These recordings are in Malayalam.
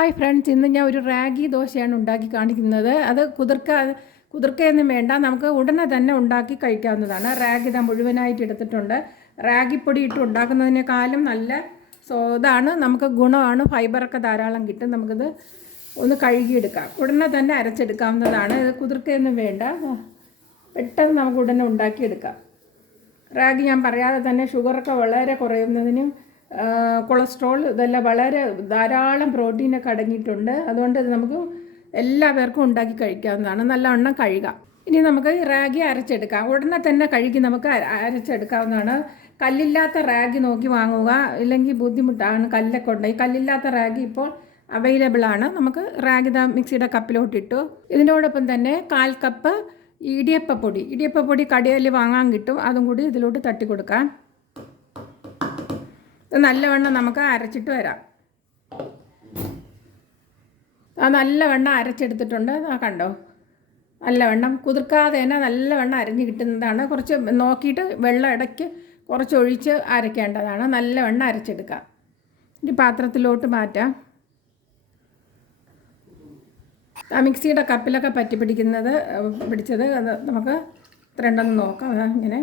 ഹായ് ഫ്രണ്ട്സ്, ഇന്ന് ഞാൻ ഒരു റാഗി ദോശയാണ് ഉണ്ടാക്കി കാണിക്കുന്നത്. അത് കുതിർക്കയൊന്നും വേണ്ട, നമുക്ക് ഉടനെ തന്നെ ഉണ്ടാക്കി കഴിക്കാവുന്നതാണ്. റാഗി ഇതാ മുഴുവനായിട്ട് എടുത്തിട്ടുണ്ട്. റാഗിപ്പൊടി ഇട്ട് ഉണ്ടാക്കുന്നതിനേക്കാളും നല്ല ഇതാണ്, നമുക്ക് ഗുണമാണ്, ഫൈബറൊക്കെ ധാരാളം കിട്ടും. നമുക്കിത് ഒന്ന് കഴുകിയെടുക്കാം, ഉടനെ തന്നെ അരച്ചെടുക്കാവുന്നതാണ്. ഇത് കുതിർക്കയൊന്നും വേണ്ട, പെട്ടെന്ന് നമുക്ക് ഉടനെ ഉണ്ടാക്കിയെടുക്കാം. റാഗി ഞാൻ പറയാതെ തന്നെ ഷുഗറൊക്കെ വളരെ കുറയുന്നതിനും കൊളസ്ട്രോൾ ഇതെല്ലാം വളരെ ധാരാളം പ്രോട്ടീനൊക്കെ അടങ്ങിയിട്ടുണ്ട്. അതുകൊണ്ട് ഇത് നമുക്ക് എല്ലാവർക്കും ഉണ്ടാക്കി കഴിക്കാവുന്നതാണ്. നല്ലവണ്ണം കഴുകാം. ഇനി നമുക്ക് റാഗി അരച്ചെടുക്കാം. ഉടനെ തന്നെ കഴുകി നമുക്ക് അരച്ചെടുക്കാവുന്നതാണ്. കല്ലില്ലാത്ത റാഗി നോക്കി വാങ്ങുക, ഇല്ലെങ്കിൽ ബുദ്ധിമുട്ടാണ്. കല്ലൊക്കെ ഉണ്ട്. ഈ കല്ലില്ലാത്ത റാഗി ഇപ്പോൾ അവൈലബിളാണ്. നമുക്ക് റാഗി മിക്സിയുടെ കപ്പിലോട്ടിട്ടു. ഇതിനോടൊപ്പം തന്നെ 1/4 കപ്പ് ഇടിയപ്പപ്പൊടി കടയിൽ വാങ്ങാൻ കിട്ടും. അതും കൂടി ഇതിലോട്ട് തട്ടി കൊടുക്കാം. ഇത് നല്ലവണ്ണം നമുക്ക് അരച്ചിട്ട് വരാം. നല്ലവണ്ണം അരച്ചെടുത്തിട്ടുണ്ട്. കണ്ടോ, നല്ലവണ്ണം കുതിർക്കാതെ തന്നെ നല്ലവണ്ണം അരഞ്ഞ് കിട്ടുന്നതാണ്. കുറച്ച് നോക്കിയിട്ട് വെള്ളം ഇടയ്ക്ക് കുറച്ച് ഒഴിച്ച് അരയ്ക്കേണ്ടതാണ്. നല്ലവണ്ണം അരച്ചെടുക്കാം. ഇനി പാത്രത്തിലോട്ട് മാറ്റാം. മിക്സിയുടെ കപ്പിലൊക്കെ പിടിച്ചത് അത് നമുക്ക് ഇത്ര ഉണ്ടെന്ന് നോക്കാം. ഇങ്ങനെ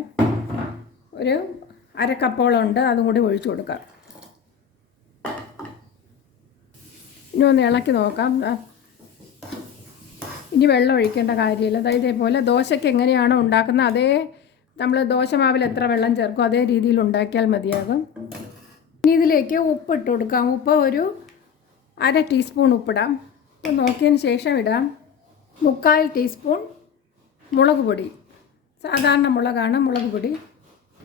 ഒരു 1/2 കപ്പോളം ഉണ്ട്. അതും കൂടി ഒഴിച്ചു കൊടുക്കാം. ഇനി ഒന്ന് ഇളക്കി നോക്കാം. ഇനി വെള്ളം ഒഴിക്കേണ്ട കാര്യമില്ല. അതായത് ഇതേപോലെ ദോശയ്ക്ക് എങ്ങനെയാണോ ഉണ്ടാക്കുന്നത് അതേ, നമ്മൾ ദോശമാവിൽ എത്ര വെള്ളം ചേർക്കും അതേ രീതിയിൽ ഉണ്ടാക്കിയാൽ മതിയാകും. ഇനി ഇതിലേക്ക് ഉപ്പ് ഇട്ട് കൊടുക്കാം. ഉപ്പ് ഒരു 1/2 ടീസ്പൂൺ ഉപ്പിടാം. നോക്കിയതിന് ശേഷം ഇടാം 3/4 ടീസ്പൂൺ മുളക് പൊടി. സാധാരണ മുളകാണ് മുളക് പൊടി.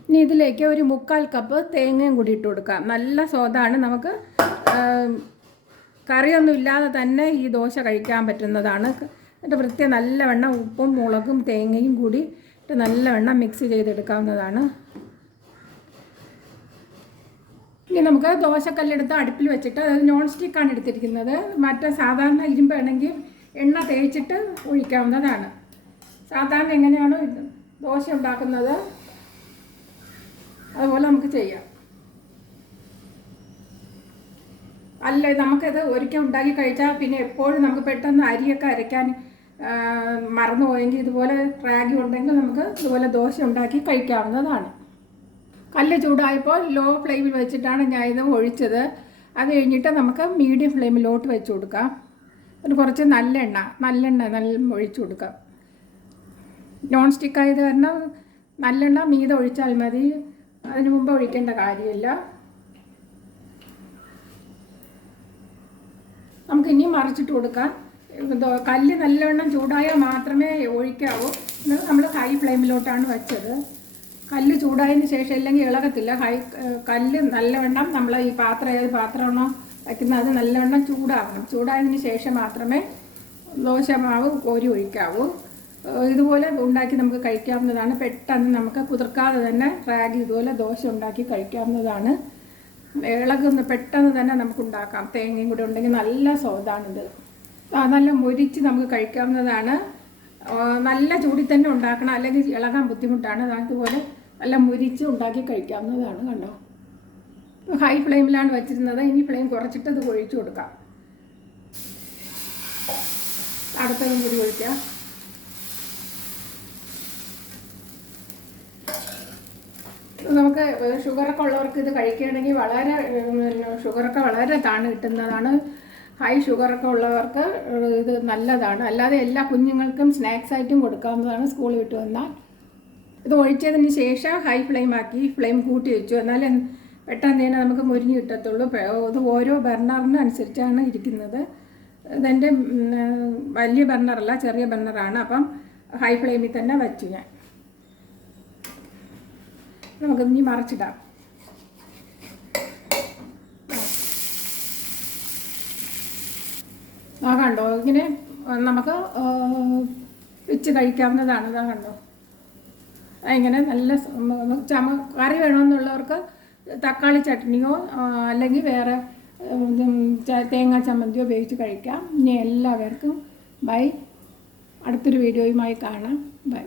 ഇനി ഇതിലേക്ക് ഒരു 3/4 കപ്പ് തേങ്ങയും കൂടി ഇട്ട് കൊടുക്കാം. നല്ല സ്വാദാണ്. നമുക്ക് കറിയൊന്നും ഇല്ലാതെ തന്നെ ഈ ദോശ കഴിക്കാൻ പറ്റുന്നതാണ്. എന്നിട്ട് പ്രത്യേകം നല്ലവണ്ണം ഉപ്പും മുളകും തേങ്ങയും കൂടി ഇട്ട് നല്ലവണ്ണം മിക്സ് ചെയ്തെടുക്കാവുന്നതാണ്. ഇനി നമുക്ക് ദോശക്കല്ലെടുത്ത് അടുപ്പിൽ വെച്ചിട്ട്, അത് നോൺ സ്റ്റിക്കാണ് എടുത്തിരിക്കുന്നത്. മറ്റേ സാധാരണ ഇരുമ്പാണെങ്കിൽ എണ്ണ തേച്ചിട്ട് ഒഴിക്കാവുന്നതാണ്. സാധാരണ എങ്ങനെയാണോ ദോശ ഉണ്ടാക്കുന്നത് അതുപോലെ നമുക്ക് ചെയ്യാം. അല്ല, നമുക്കിത് ഒരിക്കൽ ഉണ്ടാക്കി കഴിച്ചാൽ പിന്നെ എപ്പോഴും നമുക്ക് പെട്ടെന്ന് അരിയൊക്കെ അരയ്ക്കാൻ മറന്നു പോയെങ്കിൽ ഇതുപോലെ റാഗി ഉണ്ടെങ്കിൽ നമുക്ക് ഇതുപോലെ ദോശ ഉണ്ടാക്കി കഴിക്കാവുന്നതാണ്. കല്ല് ചൂടായപ്പോൾ ലോ ഫ്ലെയിമിൽ വെച്ചിട്ടാണ് ഞാൻ ഇത് ഒഴിച്ചത്. അത് കഴിഞ്ഞിട്ട് നമുക്ക് മീഡിയം ഫ്ലെയിമിലോട്ട് വെച്ച് കൊടുക്കാം. ഒരു കുറച്ച് നല്ലെണ്ണ ഒഴിച്ചു കൊടുക്കാം. നോൺ സ്റ്റിക്കായത് കാരണം നല്ലെണ്ണ മീതെ ഒഴിച്ചാൽ മതി. അതിന് മുമ്പ് ഒഴിക്കേണ്ട കാര്യമില്ല. നമുക്ക് ഇനി മറിച്ചിട്ട് കൊടുക്കാം. കല്ല് നല്ലവണ്ണം ചൂടായാൽ മാത്രമേ ഒഴിക്കാവൂ. എന്നിട്ട് നമ്മൾ ഹൈ ഫ്ലെയിമിലോട്ടാണ് വെച്ചത്. കല്ല് ചൂടായതിന് ശേഷം ഇല്ലെങ്കിൽ ഇളകത്തില്ല. കല്ല് നല്ലവണ്ണം നമ്മൾ ഈ ഏത് പാത്രമാണോ വയ്ക്കുന്നത് അത് നല്ലവണ്ണം ചൂടാകണം. ചൂടായതിന് ശേഷം മാത്രമേ ദോശമാവ് കോരി ഒഴിക്കാവൂ. ഇതുപോലെ ഉണ്ടാക്കി നമുക്ക് കഴിക്കാവുന്നതാണ്. പെട്ടെന്ന് നമുക്ക് കുതിർക്കാതെ തന്നെ റാഗി ഇതുപോലെ ദോശ ഉണ്ടാക്കി കഴിക്കാവുന്നതാണ്. പെട്ടെന്ന് തന്നെ നമുക്ക് ഉണ്ടാക്കാം. തേങ്ങയും കൂടി ഉണ്ടെങ്കിൽ നല്ല സ്വാദാണിത്. നല്ല മുരിച്ച് നമുക്ക് കഴിക്കാവുന്നതാണ്. നല്ല ചൂടിൽ തന്നെ ഉണ്ടാക്കണം, അല്ലെങ്കിൽ ഇളകാൻ ബുദ്ധിമുട്ടാണ്. അതുപോലെ നല്ല മുരിച്ച് ഉണ്ടാക്കി കഴിക്കാവുന്നതാണ്. കണ്ടോ, ഹൈ ഫ്ലെയിമിലാണ് വെച്ചിരുന്നത്. ഇനി ഫ്ലെയിം കുറച്ചിട്ട് ഇത് ഒഴിച്ചു കൊടുക്കാം. അടുത്തതും കൂടി ഒഴിക്കാം. നമുക്ക് ഷുഗറൊക്കെ ഉള്ളവർക്ക് ഇത് കഴിക്കുകയാണെങ്കിൽ ഷുഗറൊക്കെ വളരെ താഴ്ന്നു കിട്ടുന്നതാണ്. ഹൈ ഷുഗറൊക്കെ ഉള്ളവർക്ക് ഇത് നല്ലതാണ്. അല്ലാതെ എല്ലാ കുഞ്ഞുങ്ങൾക്കും സ്നാക്സായിട്ടും കൊടുക്കാവുന്നതാണ് സ്കൂൾ വിട്ട് വന്നാൽ. ഇത് ഒഴിച്ചതിന് ശേഷം ഹൈ ഫ്ലെയിം കൂട്ടി വെച്ചു. എന്നാലും പെട്ടെന്ന് തന്നെ നമുക്ക് മുരിഞ്ഞ് കിട്ടത്തുള്ളൂ. ഇത് ഓരോ ബർണറിനനുസരിച്ചാണ് ഇരിക്കുന്നത്. ഇതെൻ്റെ വലിയ ബർണറല്ല, ചെറിയ ബർണറാണ്. അപ്പം ഹൈ ഫ്ലെയിമിൽ തന്നെ വച്ചു ഞാൻ. നമുക്ക് ഇനി മറിച്ചിടാം. കണ്ടോ, ഇങ്ങനെ നമുക്ക് വെച്ച് കഴിക്കാവുന്നതാണ്. കണ്ടോ, ഇങ്ങനെ നല്ല കറി വേണമെന്നുള്ളവർക്ക് തക്കാളി ചട്നിയോ അല്ലെങ്കിൽ വേറെ തേങ്ങാ ചമ്മന്തിയോ ഉപയോഗിച്ച് കഴിക്കാം. ഇനി എല്ലാവർക്കും ബൈ. അടുത്തൊരു വീഡിയോയുമായി കാണാം. ബൈ.